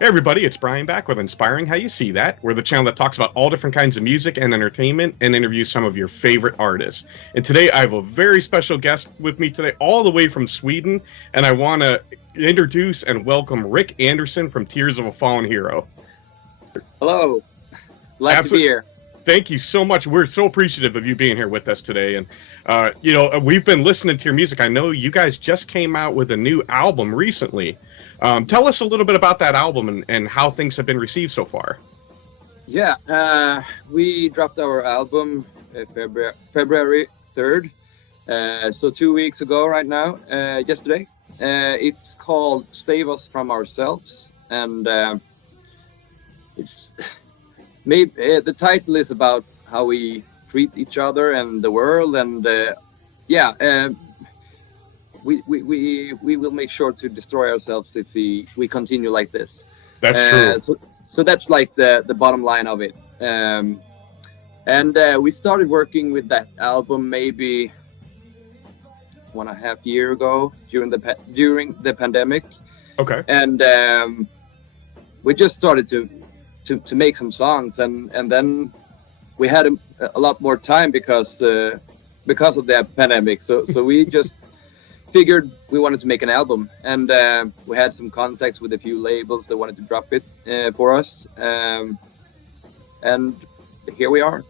Hey everybody, it's Brian back with Inspiring How You See That. We're the channel that talks about all different kinds of music and entertainment and interviews some of your favorite artists. And today I have a very special guest with me today, all the way from Sweden, and I want to introduce and welcome Rick Andersson from Tears of a Fallen Hero. Hello, glad to be Absolutely. here. Thank you so much. We're so appreciative of you being here with us today. And, we've been listening to your music. I know you guys just came out with a new album recently. Tell us a little bit about that album and how things have been received so far. Yeah, we dropped our album February 3rd, so 2 weeks ago right now, yesterday. It's called Save Us From Ourselves, and it's maybe the title is about how we treat each other and the world, and yeah, we will make sure to destroy ourselves if we continue like this. That's true. So that's like the bottom line of it. And we started working with that album maybe 1.5 years ago during the pandemic, Okay. and we just started to make some songs, and then we had a lot more time because of the pandemic. So we just figured we wanted to make an album, and we had some contacts with a few labels that wanted to drop it for us, and here we are.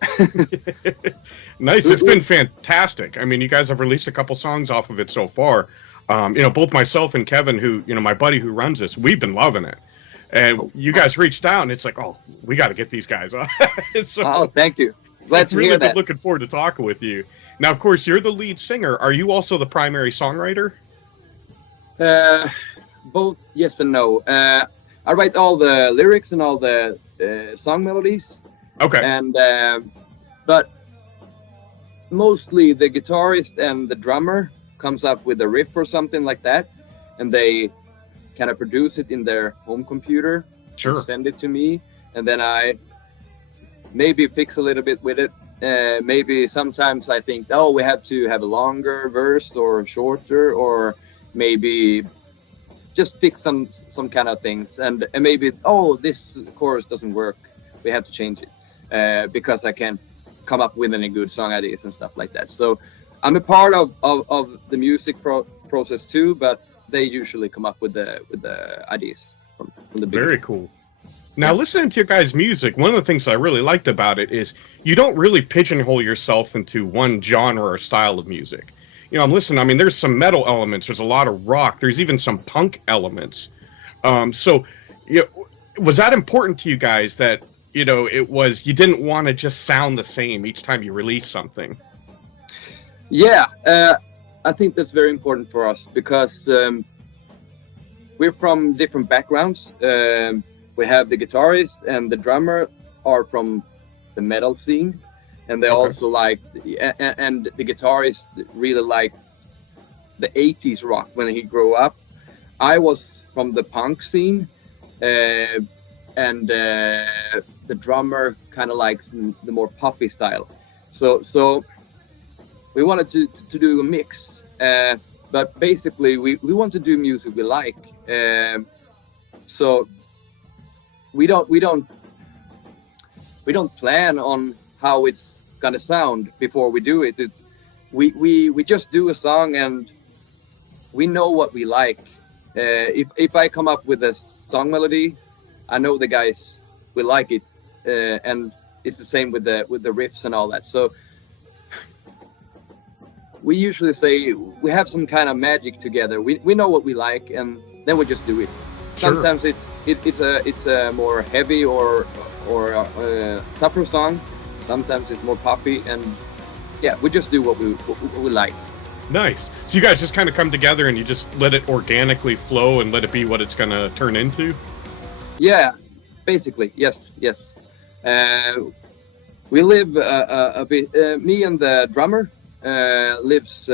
Nice. It's been fantastic. I mean, you guys have released a couple songs off of it so far. Both myself and Kevin, who, my buddy who runs this, we've been loving it. And you guys reached out, and it's like, oh, we got to get these guys on. So Oh, thank you. Glad I've to really hear been that. looking forward to talking with you. Now, of course, you're the lead singer. Are you also the primary songwriter? Both yes and no. I write all the lyrics and all the song melodies, Okay. and but mostly the guitarist and the drummer comes up with a riff or something like that, and they kind of produce it in their home computer, Sure. send it to me, and then I maybe fix a little bit with it. Maybe sometimes I think, oh, we have to have a longer verse or shorter, or maybe just fix some kind of things, and maybe, oh, this chorus doesn't work, we have to change it, because I can't come up with any good song ideas and stuff like that. So I'm a part of the music process too, but they usually come up with the ideas from the beginning. Very cool. Now, listening to your guys' music, one of the things I really liked about it is you don't really pigeonhole yourself into one genre or style of music. I'm listening. I mean, there's some metal elements. There's a lot of rock. There's even some punk elements. So, was that important to you guys that, it was, you didn't want to just sound the same each time you release something? Yeah, I think that's very important for us because we're from different backgrounds. We have the guitarist and the drummer are from the metal scene, and they Okay. also liked, and the guitarist really liked the 80s rock when he grew up. I was from the punk scene, and the drummer kind of likes the more poppy style. So we wanted to do a mix, but basically we want to do music we like. So we don't plan on how it's gonna sound before we do it. We just do a song, and we know what we like. If I come up with a song melody, I know the guys will like it, and it's the same with the riffs and all that. So we usually say we have some kind of magic together. We know what we like, and then we just do it. Sure. Sometimes it's a more heavy or tougher song. Sometimes it's more poppy, and yeah, we just do what we like. Nice. So you guys just kind of come together and you just let it organically flow and let it be what it's going to turn into? Yeah, basically, yes. We live a bit. Me and the drummer lives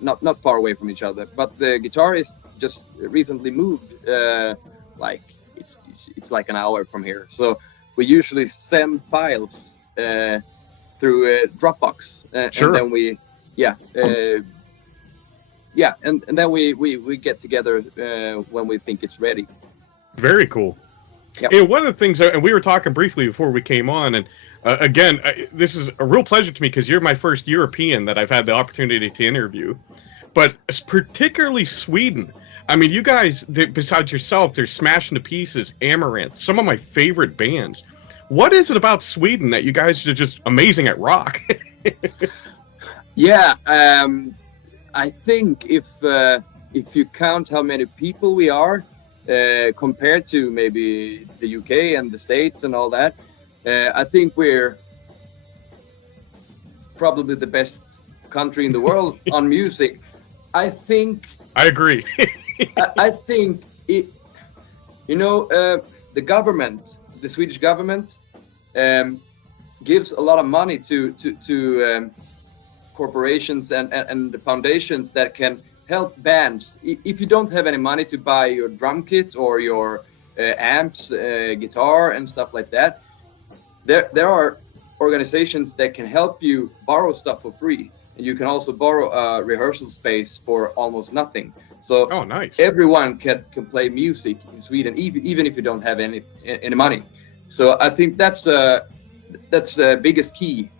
not far away from each other, but the guitarist just recently moved. Like it's like an hour from here. So we usually send files through Dropbox, Sure. and then we and then we get together when we think it's ready. Very cool. Yep. And one of the things, and we were talking briefly before we came on, and again, this is a real pleasure to me because you're my first European that I've had the opportunity to interview, but it's particularly Sweden. I mean, you guys, besides yourself, they're Smashing to Pieces, Amaranth, some of my favorite bands. What is it about Sweden that you guys are just amazing at rock? Yeah, I think if you count how many people we are compared to maybe the UK and the States and all that, I think we're probably the best country in the world on music. I think. I agree. I think it. You know, the government, the Swedish government, gives a lot of money to corporations and the foundations that can help bands. If you don't have any money to buy your drum kit or your amps, guitar and stuff like that, there are organizations that can help you borrow stuff for free. And you can also borrow a rehearsal space for almost nothing. So oh, nice. Everyone can play music in Sweden, even if you don't have any money. So I think that's the biggest key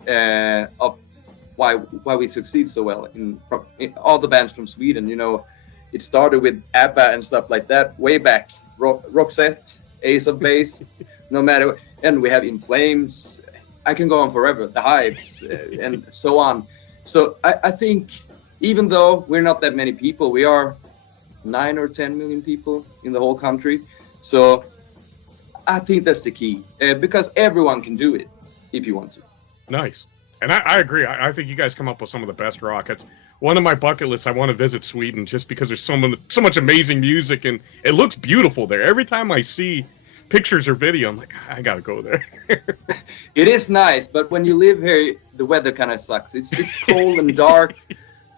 of why we succeed so well in all the bands from Sweden. You know, it started with ABBA and stuff like that way back. Roxette, Ace of Base, no matter, and we have In Flames. I can go on forever. The Hives and so on. So I think even though we're not that many people, we are 9 or 10 million people in the whole country. So I think that's the key because everyone can do it if you want to. Nice. And I agree. I think you guys come up with some of the best rock. It's one of my bucket lists. I want to visit Sweden just because there's so much amazing music and it looks beautiful there. Every time I see pictures or video, I'm like, I gotta go there. It is nice, but when you live here, the weather kind of sucks. It's cold and dark,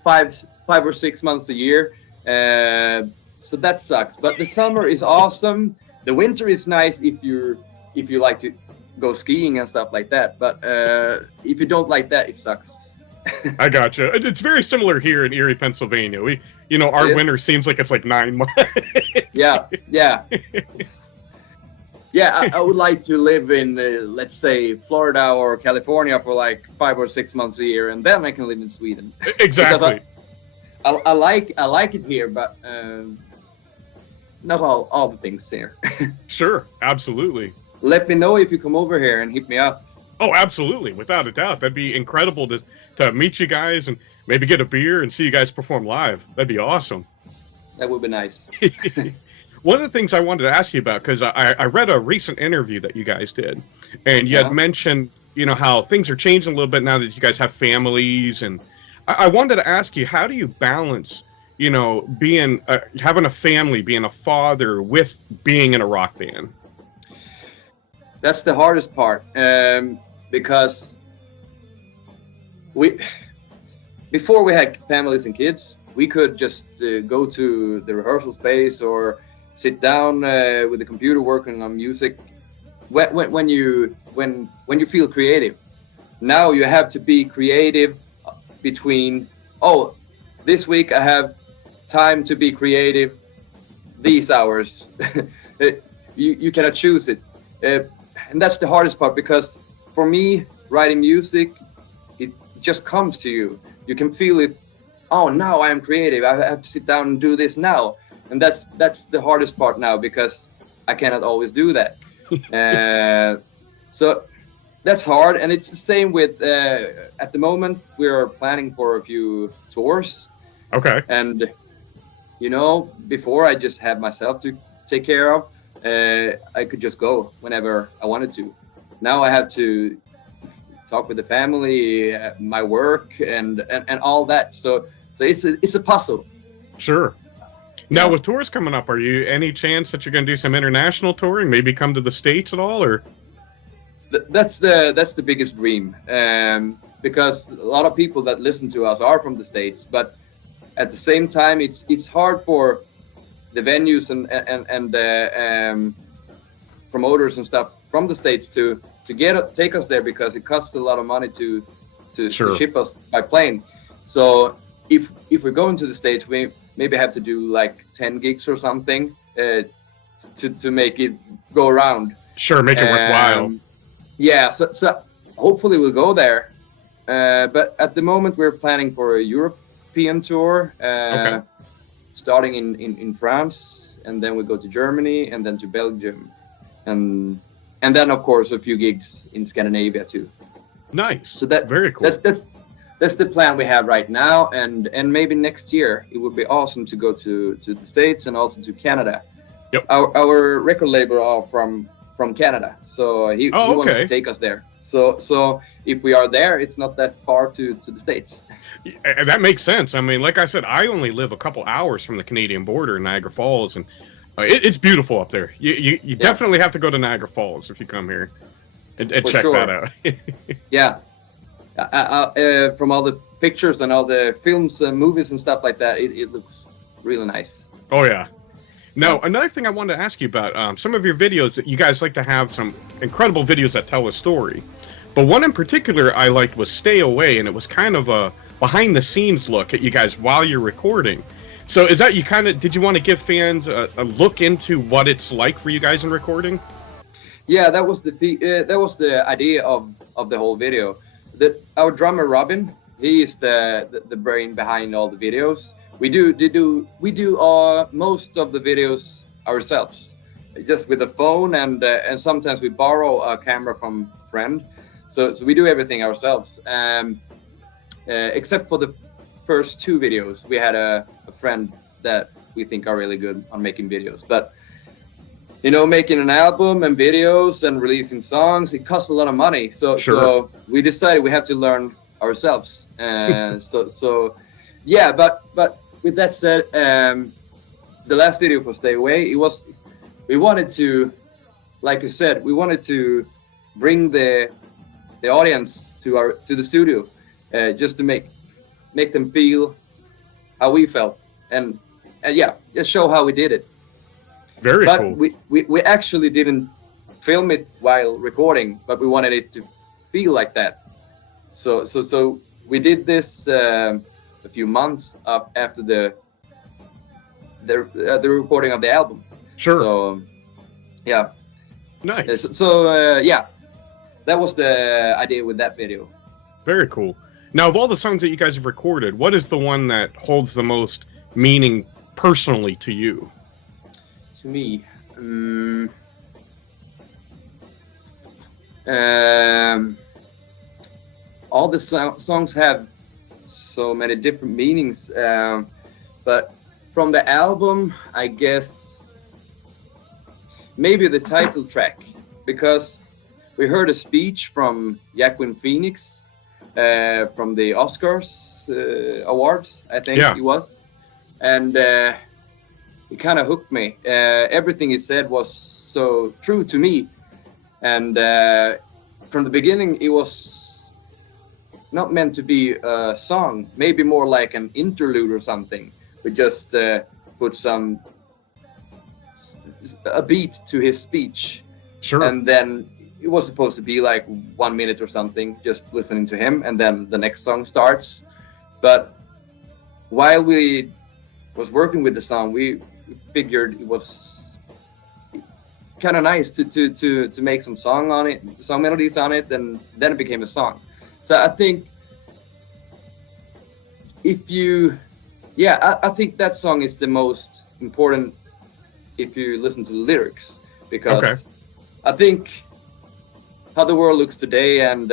5 or 6 months a year, so that sucks. But the summer is awesome. The winter is nice if you like to go skiing and stuff like that. But if you don't like that, it sucks. I gotcha. It's very similar here in Erie, Pennsylvania. Our winter seems like it's like 9 months. Yeah. Yeah, I would like to live in, let's say, Florida or California for like 5 or 6 months a year, and then I can live in Sweden. Exactly. I like it here, but not all the things here. Sure, absolutely. Let me know if you come over here and hit me up. Oh, absolutely, without a doubt. That'd be incredible to meet you guys and maybe get a beer and see you guys perform live. That'd be awesome. That would be nice. One of the things I wanted to ask you about, because I read a recent interview that you guys did, and you had mentioned, how things are changing a little bit now that you guys have families, and I wanted to ask you, how do you balance, being having a family, being a father, with being in a rock band? That's the hardest part, because before we had families and kids, we could just go to the rehearsal space or sit down with the computer working on music when you feel creative. Now you have to be creative between, this week I have time to be creative these hours. You cannot choose it. And that's the hardest part, because for me, writing music, it just comes to you. You can feel it. Oh, now I am creative. I have to sit down and do this now. And that's the hardest part now, because I cannot always do that. So that's hard. And it's the same with, at the moment, we are planning for a few tours. Okay. And, before I just had myself to take care of, I could just go whenever I wanted to. Now I have to talk with the family, my work, and all that. So it's a puzzle. Sure. Now, with tours coming up, are you any chance that you're going to do some international touring? Maybe come to the States at all, or? That's the biggest dream, because a lot of people that listen to us are from the States, but at the same time, it's hard for the venues and promoters and stuff from the States to take us there, because it costs a lot of money to ship us by plane. So if we're going to the States, we maybe have to do like 10 gigs or something to make it go around. Sure, make it worthwhile. Yeah, so hopefully we'll go there. But at the moment we're planning for a European tour, Okay. starting in France, and then we go to Germany, and then to Belgium, and then of course a few gigs in Scandinavia too. Nice. So that very cool. That's the plan we have right now, and maybe next year it would be awesome to go to the States and also to Canada. Yep. Our record label are from Canada, so he wants to take us there. So if we are there, it's not that far to the States. That makes sense. I mean, like I said, I only live a couple hours from the Canadian border in Niagara Falls, and it's beautiful up there. You definitely have to go to Niagara Falls if you come here and check that out. Yeah. From all the pictures and all the films and movies and stuff like that, it looks really nice. Oh, yeah. Now, another thing I wanted to ask you about, some of your videos, that you guys like to have some incredible videos that tell a story. But one in particular I liked was Stay Away, and it was kind of a behind-the-scenes look at you guys while you're recording. So is that did you want to give fans a look into what it's like for you guys in recording? Yeah, that was the idea of the whole video. That our drummer Robin, he is the brain behind all the videos. We do most of the videos ourselves, just with a phone, and sometimes we borrow a camera from a friend. So we do everything ourselves. Except for the first 2 videos, we had a friend that we think are really good on making videos. But making an album and videos and releasing songs, it costs a lot of money. So we decided we have to learn ourselves. Yeah, but with that said, the last video for Stay Away, we wanted to, like you said, we wanted to bring the audience to the studio, just to make them feel how we felt, and just show how we did it. Very but cool. We actually didn't film it while recording, but we wanted it to feel like that. So we did this a few months after the recording of the album. Sure. So yeah. Nice. That was the idea with that video. Very cool. Now, of all the songs that you guys have recorded, what is the one that holds the most meaning personally to you? To me, all the songs have so many different meanings, but from the album, I guess maybe the title track, because we heard a speech from Joaquin Phoenix from the Oscars awards, I think it was, and it kind of hooked me. Everything he said was so true to me, and from the beginning it was not meant to be a song, maybe more like an interlude or something. We just put a beat to his speech. Sure. And then it was supposed to be like 1 minute or something, just listening to him, and then the next song starts. But while we was working with the song, we figured it was kind of nice to make some song on it, some melodies on it, and then it became a song. So I think I think that song is the most important if you listen to the lyrics, because I think how the world looks today, and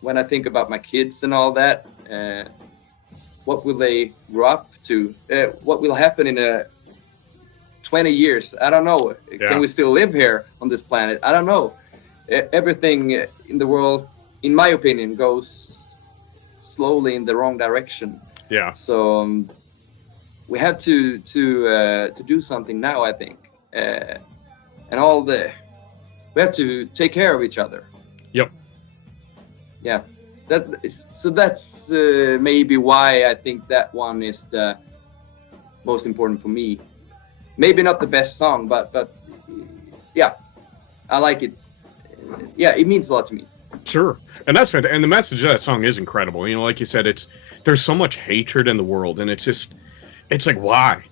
when I think about my kids and all that, what will they grow up to? What will happen in 20 years? I don't know. Yeah. Can we still live here on this planet? I don't know. Everything in the world, in my opinion, goes slowly in the wrong direction. Yeah. So we have to do something now, I think, and we have to take care of each other. Yep. Yeah. That's maybe why I think that one is the most important for me. Maybe not the best song, but yeah, I like it. Yeah, it means a lot to me. Sure. And that's fantastic. And the message of that song is incredible. Like you said, there's so much hatred in the world, and it's like, why?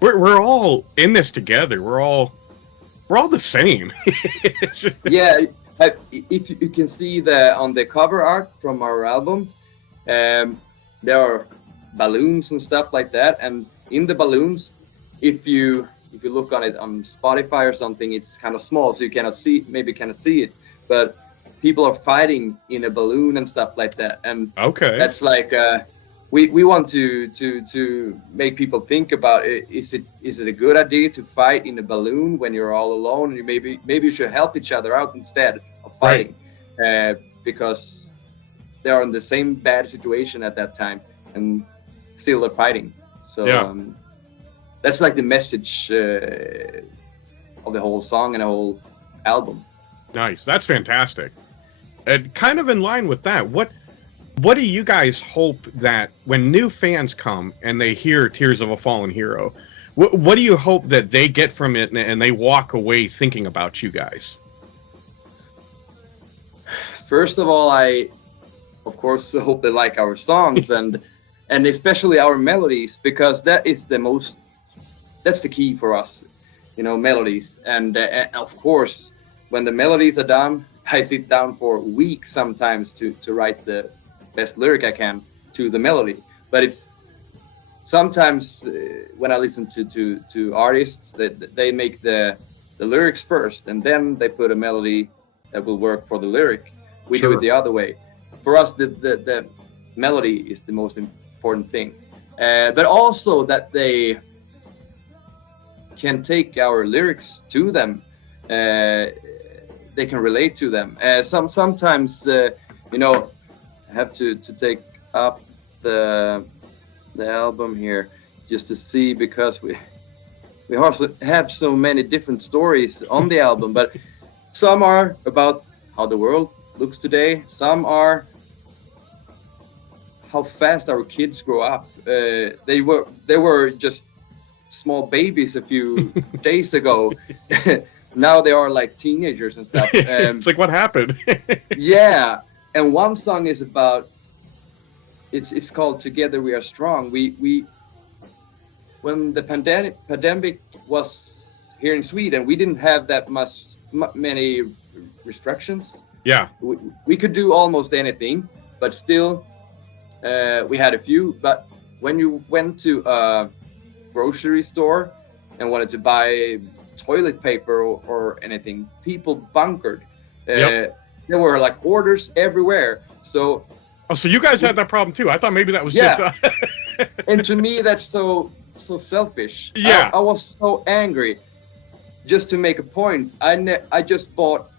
we're all in this together. We're all the same. Yeah, if you can see on the cover art from our album, there are balloons and stuff like that, and in the balloons, if you look on it on Spotify or something, it's kind of small, so you cannot see it, but people are fighting in a balloon and stuff like that, and okay, that's like we want to make people think about it. Is it a good idea to fight in a balloon when you're all alone? You maybe you should help each other out instead of fighting, because they are in the same bad situation at that time, and still they're fighting. So that's like the message of the whole song and the whole album. Nice, that's fantastic. And kind of in line with that, what do you guys hope that when new fans come and they hear Tears of a Fallen Hero, what do you hope that they get from it and they walk away thinking about you guys? First of all, I of course hope they like our songs and especially our melodies, because that's the key for us, melodies. And of course, when the melodies are done, I sit down for weeks sometimes to write the best lyric I can to the melody. But it's sometimes when I listen to artists, that they make the lyrics first and then they put a melody that will work for the lyric. We do it the other way. For us, the melody is the most important thing, but also that they can take our lyrics to them. They can relate to them. Sometimes I have to take up the album here just to see, because we also have so many different stories on the album, but some are about how the world looks today, some are how fast our kids grow up. They were just small babies a few days ago. Now they are like teenagers and stuff. It's like, what happened? Yeah, and one song is about, it's called Together We Are Strong. We when the pandemic was here in Sweden, we didn't have that many restrictions. Yeah, we could do almost anything, but still we had a few. But when you went to a grocery store and wanted to buy toilet paper or anything, people bunkered. There were like orders everywhere. So you guys had that problem too. I thought maybe that was just and to me that's so selfish. Yeah, I was so angry. Just to make a point, I just bought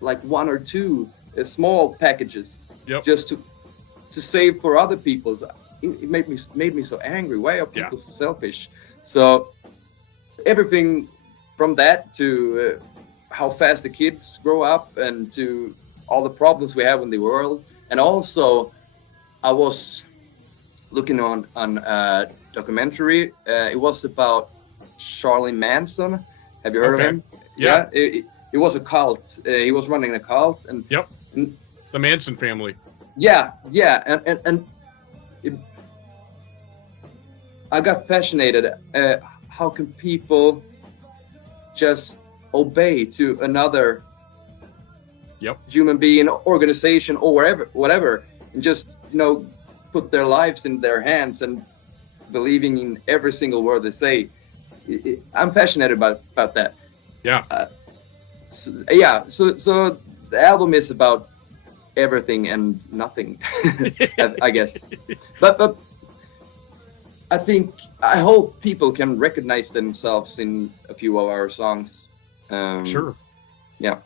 like one or two small packages just to save for other people's. It made me so angry. Why are people so selfish? So everything from that to how fast the kids grow up, and to all the problems we have in the world. And also, I was looking on a documentary. It was about Charlie Manson. Have you heard of him? Yeah. It was a cult. He was running a cult, and the Manson family. Yeah, and I got fascinated. How can people just obey to another human being, organization, or whatever, and just put their lives in their hands and believing in every single word they say? I'm fascinated about that. So the album is about everything and nothing. I guess, but I hope people can recognize themselves in a few of our songs. Sure. Yeah.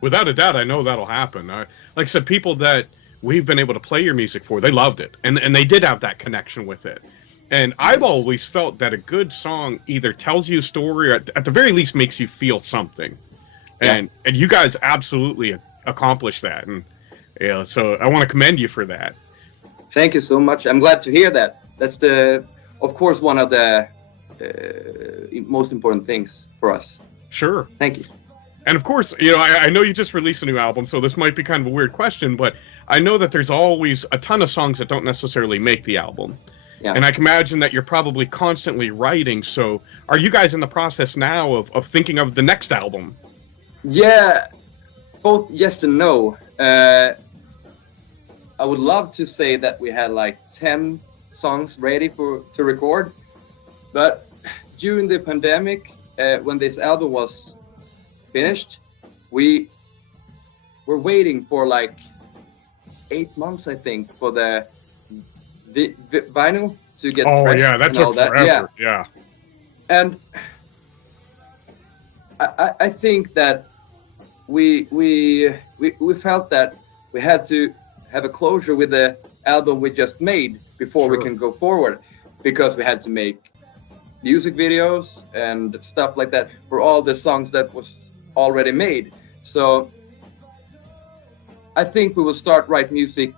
Without a doubt, I know that'll happen. Like I said, people that we've been able to play your music for, they loved it, and they did have that connection with it. And I've always felt that a good song either tells you a story, or at the very least makes you feel something. And you guys absolutely accomplished that, and so I want to commend you for that. Thank you so much. I'm glad to hear that. That's of course, one of the most important things for us. Sure. Thank you. And of course, I know you just released a new album, so this might be kind of a weird question, but I know that there's always a ton of songs that don't necessarily make the album. Yeah. And I can imagine that you're probably constantly writing. So are you guys in the process now of thinking of the next album? Yeah, both yes and no. I would love to say that we had like 10 songs ready to record, but during the pandemic, when this album was finished, we were waiting for like 8 months, I think, for the vinyl to get pressed. Oh yeah, that took forever. Yeah. And I think that we felt that we had to have a closure with the album we just made before we can go forward, because we had to make music videos and stuff like that for all the songs that was already made. So I think we will start write music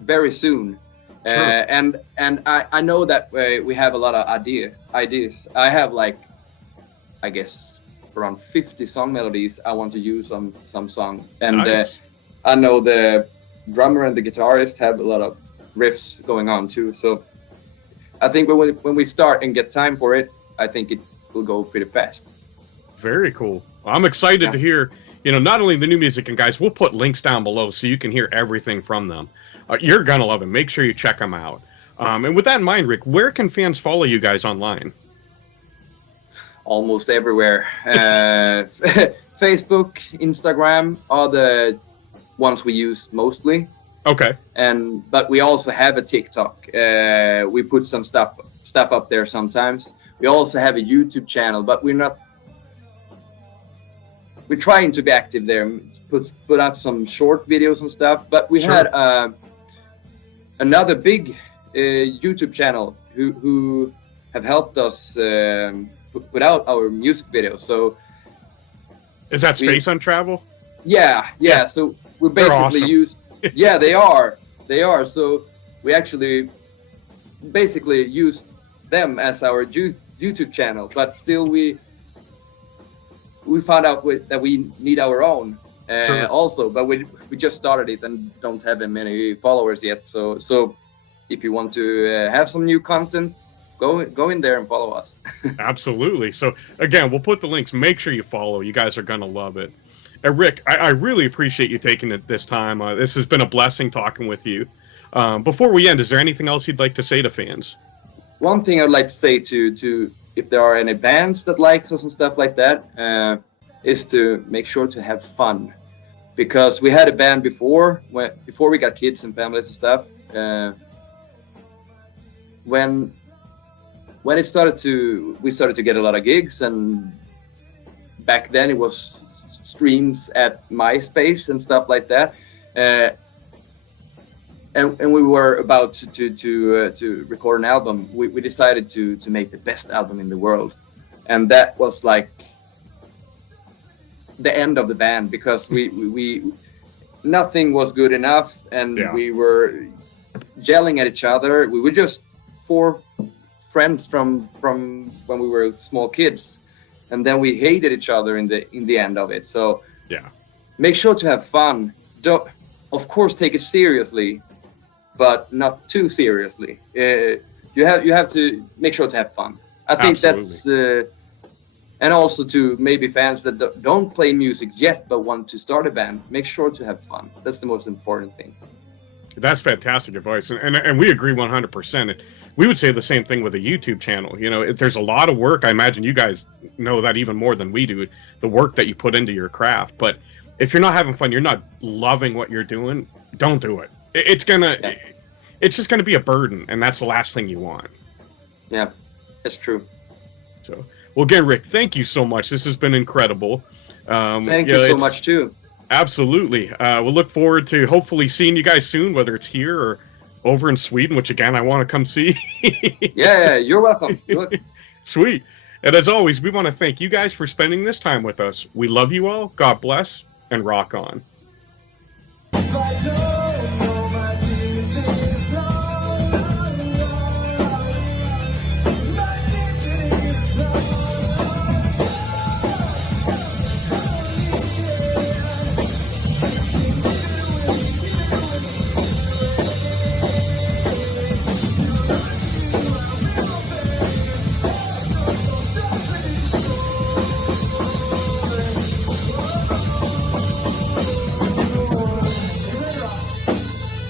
very soon. And I know that we have a lot of ideas. I have like, I guess, around 50 song melodies I want to use on some song. And nice. I know the drummer and the guitarist have a lot of riffs going on too. So I think when we start and get time for it, I think it will go pretty fast. Very cool. Well, I'm excited to hear, not only the new music, and guys, we'll put links down below so you can hear everything from them. You're gonna love them. Make sure you check them out. And with that in mind, Rick, where can fans follow you guys online? Almost everywhere. Facebook, Instagram are the ones we use mostly. Okay. But we also have a TikTok. We put some stuff up there sometimes. We also have a YouTube channel, but we're trying to be active there. Put up some short videos and stuff. But we had another big YouTube channel who have helped us put out our music videos. So is that Space on Travel? Yeah. So we basically use. Yeah, they are. So we actually basically use them as our YouTube channel, but still we found out that we need our own also. But we just started it and don't have many followers yet. So if you want to have some new content, go in there and follow us. Absolutely. So again, we'll put the links. Make sure you follow. You guys are gonna love it. Rick, I really appreciate you taking it this time. This has been a blessing talking with you. Before we end, is there anything else you'd like to say to fans? One thing I'd like to say to if there are any bands that likes us and stuff like that, is to make sure to have fun. Because we had a band before we got kids and families and stuff. When we started to get a lot of gigs, and back then it was streams at MySpace and stuff like that, and we were about to record an album. We decided to make the best album in the world, and that was like the end of the band, because we nothing was good enough, and we were yelling at each other. We were just 4 friends from when we were small kids. And then we hated each other in the end of it. So make sure to have fun. Don't, of course, take it seriously, but not too seriously. You have to make sure to have fun. I think that's and also to maybe fans that don't play music yet but want to start a band. Make sure to have fun. That's the most important thing. That's fantastic advice, and we agree 100%. We would say the same thing with a YouTube channel. There's a lot of work. I imagine you guys know that even more than we do, the work that you put into your craft. But if you're not having fun, you're not loving what you're doing, don't do it. It's just gonna be a burden, and that's the last thing you want. Yeah, that's true. So, well, again, Rick, thank you so much. This has been incredible. Thank you so much too. Absolutely. We'll look forward to hopefully seeing you guys soon, whether it's here or over in Sweden, which again, I want to come see. Yeah, you're welcome. Sweet. And as always, we want to thank you guys for spending this time with us. We love you all. God bless, and rock on.